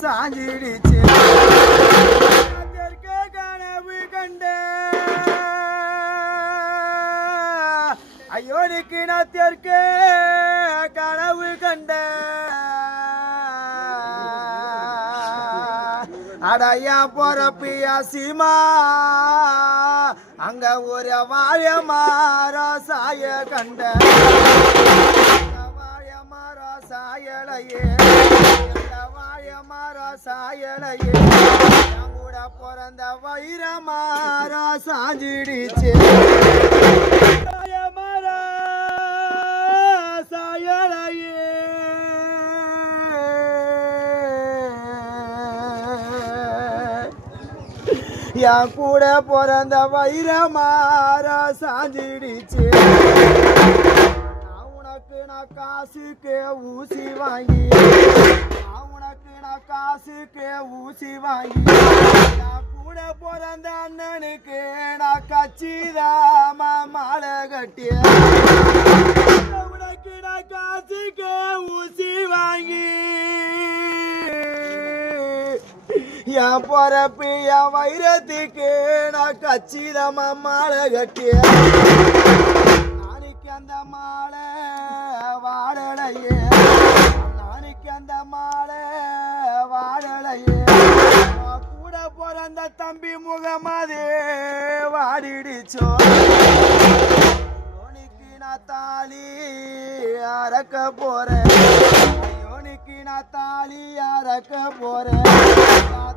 சாஞ்சிடுச்சு கனவு கண்ட ஐயோனிக்கு நான் தெற்க கனவு கண்ட அடையா பொறப்பியா சீமா அங்க ஒரு வாழ மாறோ சாய கண்ட வாழ மாறோ சாயலையே வாழ மாறோ சாயலையே கூட பிறந்த வைர மாறோ சாஞ்சிடுச்சு என் கூட பிறந்த வைரமாற சாஞ்சிடுச்சு உனக்கு நான் காசுக்கு ஊசி வாங்கி உனக்கு நான் காசுக்கு ஊசி வாங்கி என் கூட பிறந்த அண்ணனுக்கு நான் கச்சிதாமா மாலை கட்டி உனக்கு நான் காசுக்கு ஊசி வாங்கி என் பொறப்பு என் வைரத்துக்கு நான் கச்சிதமா மாலை கட்டிய நாளைக்கு அந்த மாலை வாடலையே நாளைக்கு அந்த மாலை வாடலையே கூட பிறந்த தம்பி முகமது வாடிடுச்சோ யோனிக்கு நான் தாலி அறக்க போறேன் யோனிக்கு நான் தாலி அறக்க போறேன்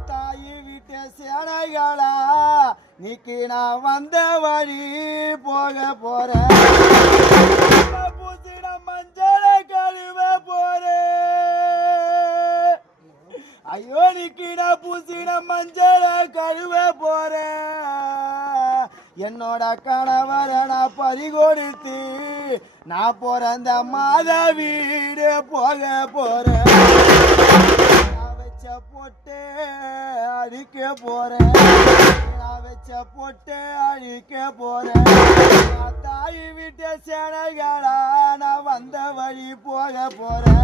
தாயி வீட்டு சேனைகளா நீக்கி நான் வந்த வழி போக போறேன் பூசிட மஞ்சள கழுவ போறேன் ஐயோ நீக்கி நான் பூசிட மஞ்சள கழுவ போறேன் என்னோட கணவரை நான் பறிகொடுத்து நான் பிறந்த மாத வீடு போக போறேன் போட்டு அழிக்க போறேன் நான் வச்ச போட்டு அழிக்க போறேன் தாய் வீட்டு சேனைகளா நான் வந்த வழி போக போறேன்